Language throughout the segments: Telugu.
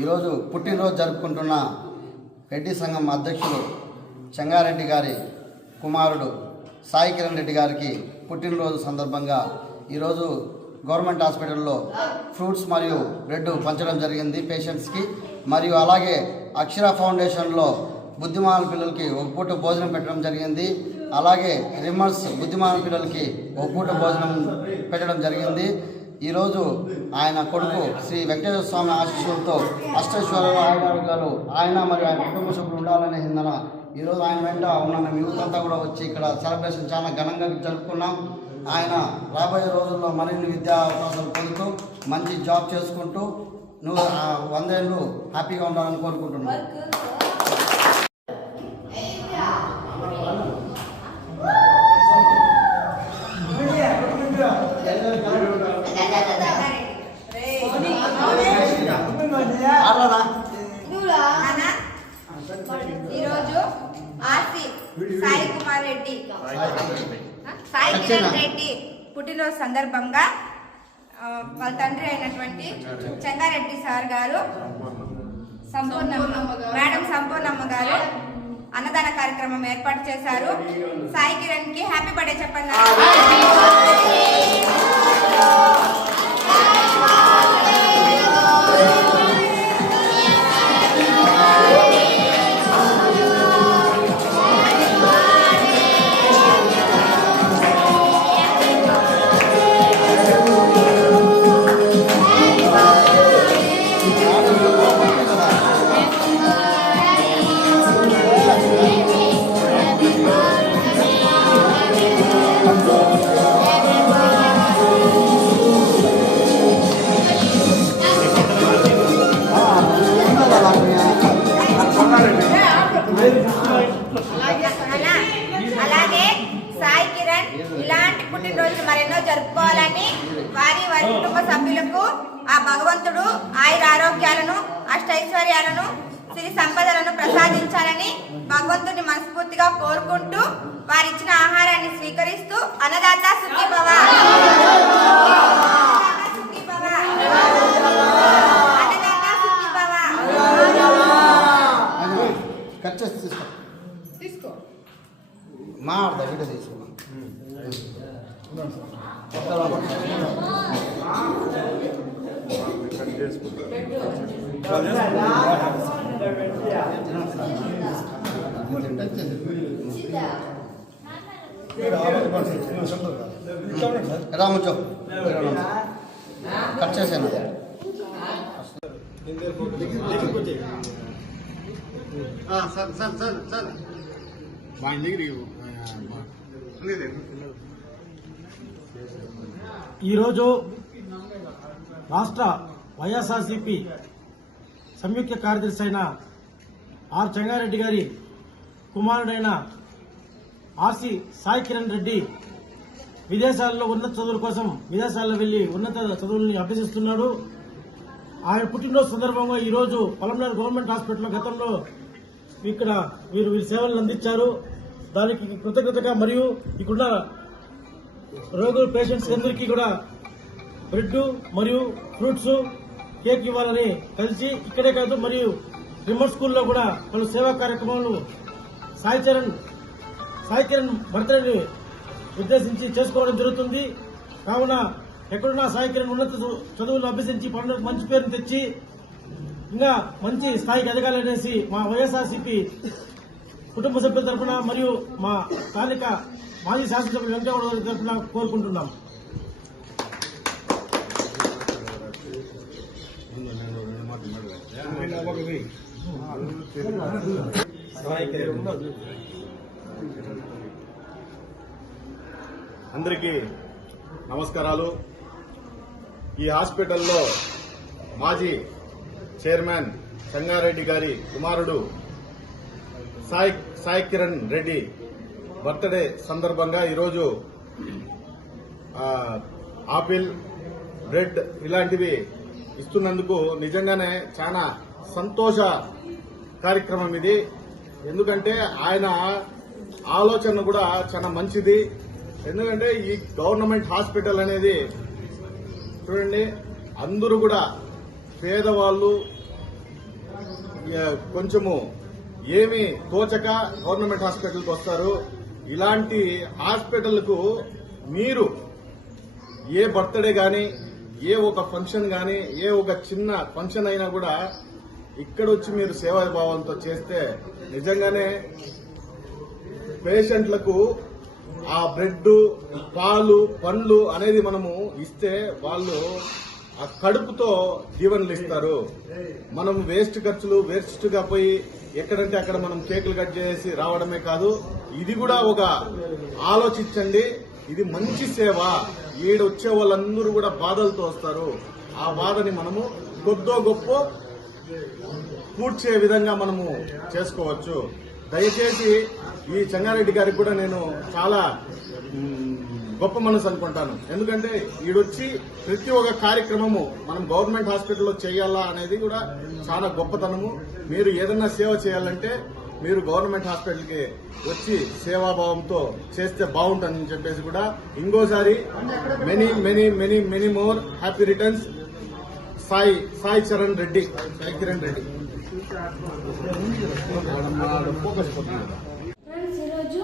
ఈరోజు పుట్టినరోజు జరుపుకుంటున్న రెడ్డి సంఘం అధ్యక్షులు చెంగారెడ్డి గారి కుమారుడు సాయి కిరణ్ రెడ్డి గారికి పుట్టినరోజు సందర్భంగా ఈరోజు గవర్నమెంట్ హాస్పిటల్లో ఫ్రూట్స్ మరియు బ్రెడ్ పంచడం జరిగింది పేషెంట్స్కి. మరియు అలాగే అక్షర ఫౌండేషన్లో బుద్ధిమాన పిల్లలకి ఒక పూట భోజనం పెట్టడం జరిగింది. అలాగే రిమర్స్ బుద్ధిమాన పిల్లలకి ఒక పూట భోజనం పెట్టడం జరిగింది. ఈరోజు ఆయన కొడుకు శ్రీ వెంకటేశ్వర స్వామి ఆశీస్సులతో అష్టేశ్వర ఆయన గారు ఆయన మరియు ఆయన కుటుంబ సభ్యులు ఉండాలనే హిందన ఈరోజు ఆయన వెంట ఉన్న యూత్ అంతా కూడా వచ్చి ఇక్కడ సెలబ్రేషన్ చాలా ఘనంగా జరుపుకున్నాం. ఆయన రాబోయే రోజుల్లో మరిన్ని విద్యా అవకాశాలు పొందుతూ మంచి జాబ్ చేసుకుంటూ నువ్వు వందేళ్ళు హ్యాపీగా ఉండాలని కోరుకుంటున్నాను ఆడరా నాన్న, ఈరోజు ఆర్సి సాయి కుమార్ రెడ్డి సాయి కిరణ్ రెడ్డి పుట్టినరోజు సందర్భంగా వాళ్ళ తండ్రి అయినటువంటి చెంగారెడ్డి సార్ గారు సంపూర్ణమ్మ మేడం సంపూర్ణమ్మ గారు అన్నదాన కార్యక్రమం ఏర్పాటు చేశారు. సాయి కిరణ్కి హ్యాపీ బర్త్డే చెప్పండి. అలాగే సాయి కిరణ్ ఇలాంటి పుట్టినరోజులు మరెన్నో జరుపుకోవాలని వారి వారి కుటుంబ సభ్యులకు ఆ భగవంతుడు ఆయుర ఆరోగ్యాలను అష్టైశ్వర్యాలను సిరి సంపదలను ప్రసాదించాలని భగవంతుని మనస్ఫూర్తిగా కోరుకుంటూ వారిచ్చిన ఆహారాన్ని స్వీకరిస్తూ అన్నదాత సుఖీభవ అన్నదాత సుఖీభవ. అన్నదాత సుఖీభవ. కట్ చేసి తీసుకో తీసుకో మా అర్థ వీడియో తీసుకున్నాం రాముచో కట్ చేసాను సార్ సార్ సార్ సార్ ఈరోజు రాష్ట్ర వైఎస్ఆర్సిపి సంయుక్త కార్యదర్శి అయిన ఆర్ చెంగారెడ్డి గారి కుమారుడైన ఆర్సీ సాయి కిరణ్ రెడ్డి విదేశాల్లో ఉన్నత చదువుల కోసం విదేశాల్లో వెళ్ళి ఉన్నత చదువుల్ని అభ్యసిస్తున్నాడు. ఆయన పుట్టినరోజు సందర్భంగా ఈరోజు పలమనేరు గవర్నమెంట్ హాస్పిటల్లో గతంలో ఇక్కడ వీరు వీరి సేవలను అందించారు. దానికి కృతజ్ఞతగా మరియు ఇక్కడ రోగులు పేషెంట్స్ అందరికీ కూడా బ్రెడ్ మరియు ఫ్రూట్స్ కేక్ ఇవ్వాలని కలిసి ఇక్కడే కాదు మరియు రిమోట్ స్కూల్లో కూడా పలు సేవా కార్యక్రమాలు సాయి చరణ్ సాయికిరణ్ చరణ్ బర్త్డేని ఉద్దేశించి చేసుకోవడం జరుగుతుంది. కావున ఎక్కడున్నా సాయికిరణ్ ఉన్నత చదువు- చదువులు అభ్యసించి పండుగ మంచి పేరును తెచ్చి ఇంకా మంచి స్థాయికి ఎదగాలనేసి మా వైఎస్ఆర్సీపీ కుటుంబ సభ్యుల తరఫున మరియు మా స్థానిక మాజీ శాసనసభ్యులు వెంకటగౌడ తరఫున కోరుకుంటున్నాం. అందరికీ నమస్కారాలు. ఈ హాస్పిటల్లో మాజీ చైర్మన్ సంగారెడ్డి గారి కుమారుడు సాయి సాయి కిరణ్ రెడ్డి బర్త్డే సందర్భంగా ఈరోజు ఆపిల్ బ్రెడ్ ఇలాంటివి ఇస్తున్నందుకు నిజంగానే చాలా సంతోష కార్యక్రమం ఇది. ఎందుకంటే ఆయన ఆలోచన కూడా చాలా మంచిది. ఎందుకంటే ఈ గవర్నమెంట్ హాస్పిటల్ అనేది చూడండి అందరూ కూడా పేదవాళ్ళు కొంచెము ఏమి తోచక గవర్నమెంట్ హాస్పిటల్కి వస్తారు. ఇలాంటి హాస్పిటల్కు మీరు ఏ బర్త్డే కానీ ఏ ఒక ఫంక్షన్ కానీ ఏ ఒక చిన్న ఫంక్షన్ అయినా కూడా ఇక్కడ వచ్చి మీరు సేవాభావంతో చేస్తే నిజంగానే పేషెంట్లకు ఆ బ్రెడ్ పాలు పండ్లు అనేది మనము ఇస్తే వాళ్ళు ఆ కడుపుతో జీవనలు ఇస్తారు. మనం వేస్ట్ ఖర్చులు వేస్ట్గా పోయి ఎక్కడంటే అక్కడ మనం కేకులు కట్ చేసి రావడమే కాదు ఇది కూడా ఒక ఆలోచించండి ఇది మంచి సేవ. ఈడ వచ్చే వాళ్ళందరూ కూడా బాధలతో వస్తారు. ఆ బాధని మనము కొద్దో గొప్ప పూడ్చే విధంగా మనము చేసుకోవచ్చు. దయచేసి ఈ చెంగారెడ్డి గారికి కూడా నేను చాలా గొప్ప మనసు అనుకుంటాను. ఎందుకంటే ఈడొచ్చి ప్రతి ఒక్క కార్యక్రమము మనం గవర్నమెంట్ హాస్పిటల్లో చేయాలా అనేది కూడా చాలా గొప్పతనము. మీరు ఏదన్నా సేవ చేయాలంటే మీరు గవర్నమెంట్ హాస్పిటల్కి వచ్చి సేవాభావంతో చేస్తే బాగుంటుందని చెప్పేసి కూడా ఇంకోసారి many many many many more happy returns. Sai Sai Charan Reddy Sai Kiran Reddy. Friends ఈరోజు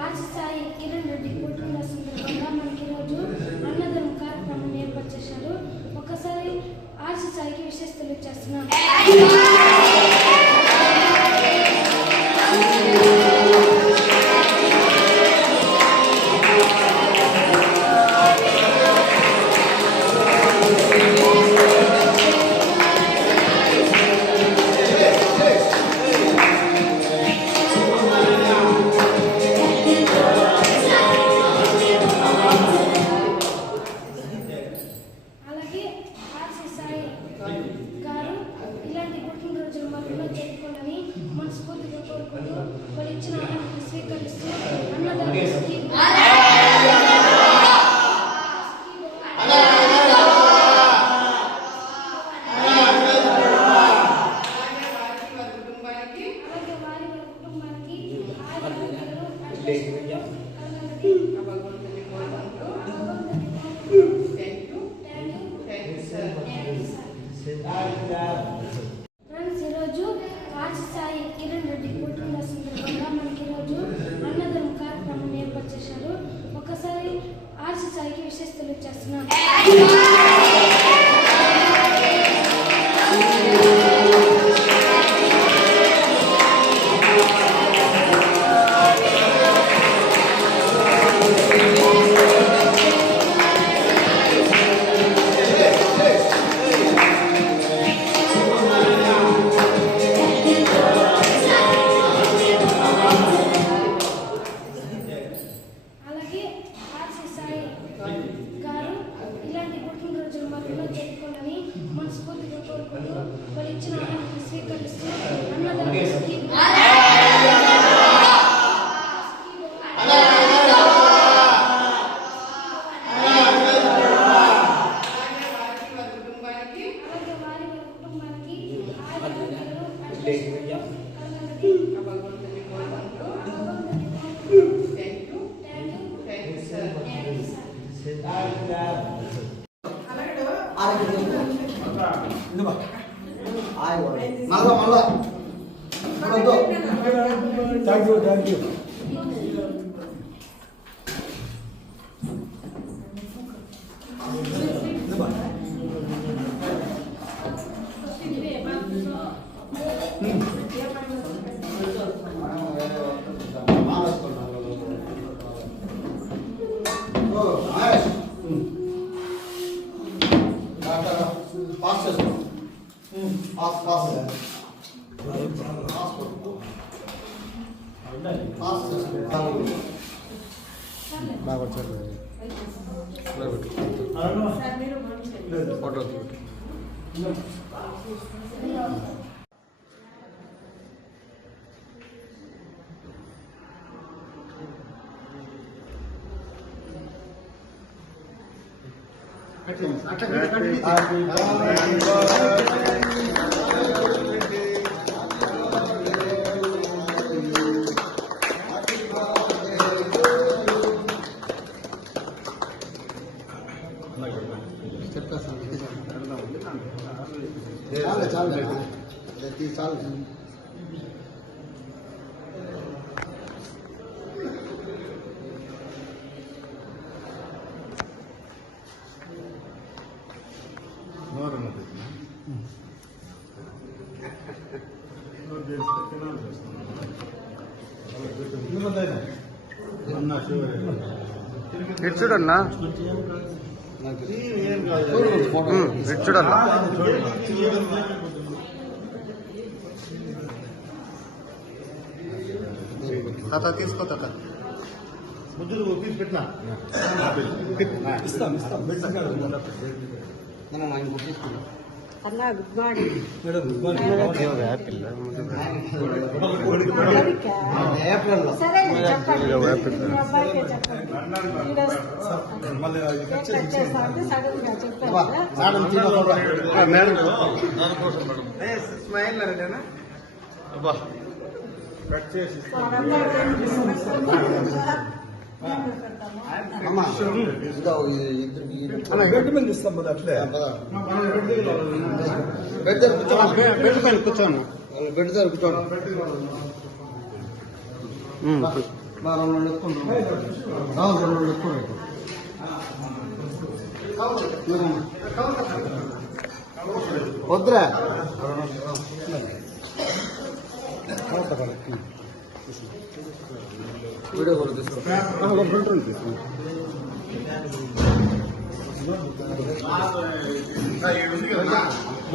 ఆర్చి సాయి కిరణ్ రెడ్డి పుట్టిన సందర్భంగా మనకి ఈరోజు అన్నదానం కార్యక్రమం ఏర్పాటు చేశారు. ఒకసారి ఆశ సాయికి విశేష తెలియజేస్తున్నాం పుట్టినరోజులు మరెన్నో మనస్ఫూర్తిగా కోరుకుంటూ వాళ్ళు ఇచ్చిన స్వీకరిస్తూ అన్నదానానికి ఇచ్చిన ఆహారాన్ని స్వీకరిస్తూ మళ్ళా మళ్ళా వద్దు. Thank you thank you oh, Mahesh. Doctor pass చేసుకో పాస్ పాస్ పాస్ చాలు చాలు అదే తీ చాలు ఇటు చూడన్నా ఫోటో ఉమ్, ఇటు చూడన్నా తాత తీసుకో తాత నేను ఆయన గుర్తిస్తున్నాను అన్నా గుడ్ మార్నింగ్ యాపిల్ ఏప్రిల్లో సరే చెప్పండి యాపిల్ మీ అబ్బాయికే చెప్పండి కట్ కదా. ఇద్దరు. గడ్డి మీద ఇస్తాం మరి అట్లే. బెడ్ దగ్గర కూర్చోండి బెడ్ పైన బెడ్ దగ్గర కూర్చోండి ఉమ్, బా, రెండు రెండు ఎత్తుకుంటాం రావు రెండు రెండు ఎత్తుకోండి వద్దురా వీడియో కూడా తీసుకో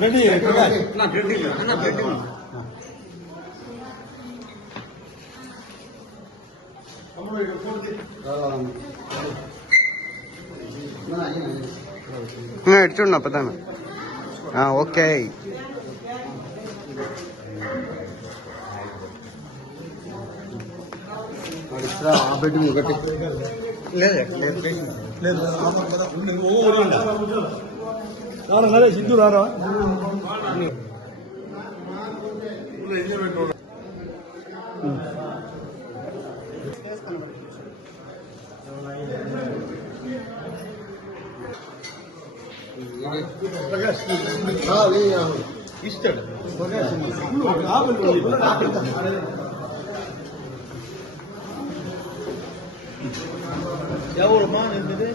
రెడీ ఉమ్, ఇటు చూడన్నా పెద్దాన్న ఆ, ఓకే. ఆ బెడ్ మీద పెట్టి లేదు రారా సరే సింధు రారా. ఇస్తాడు ఎవరు మా ఏంటిది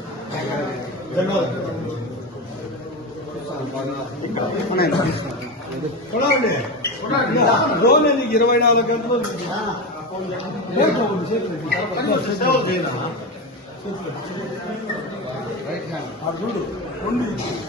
కొడాలి రోజు నీకు ఇరవై నాలుగు గంటలు రైట్ హ్యాండ్ ఆడు చూడు రెండు ఆడిచ్చేయి రైల్వే పేషెంట్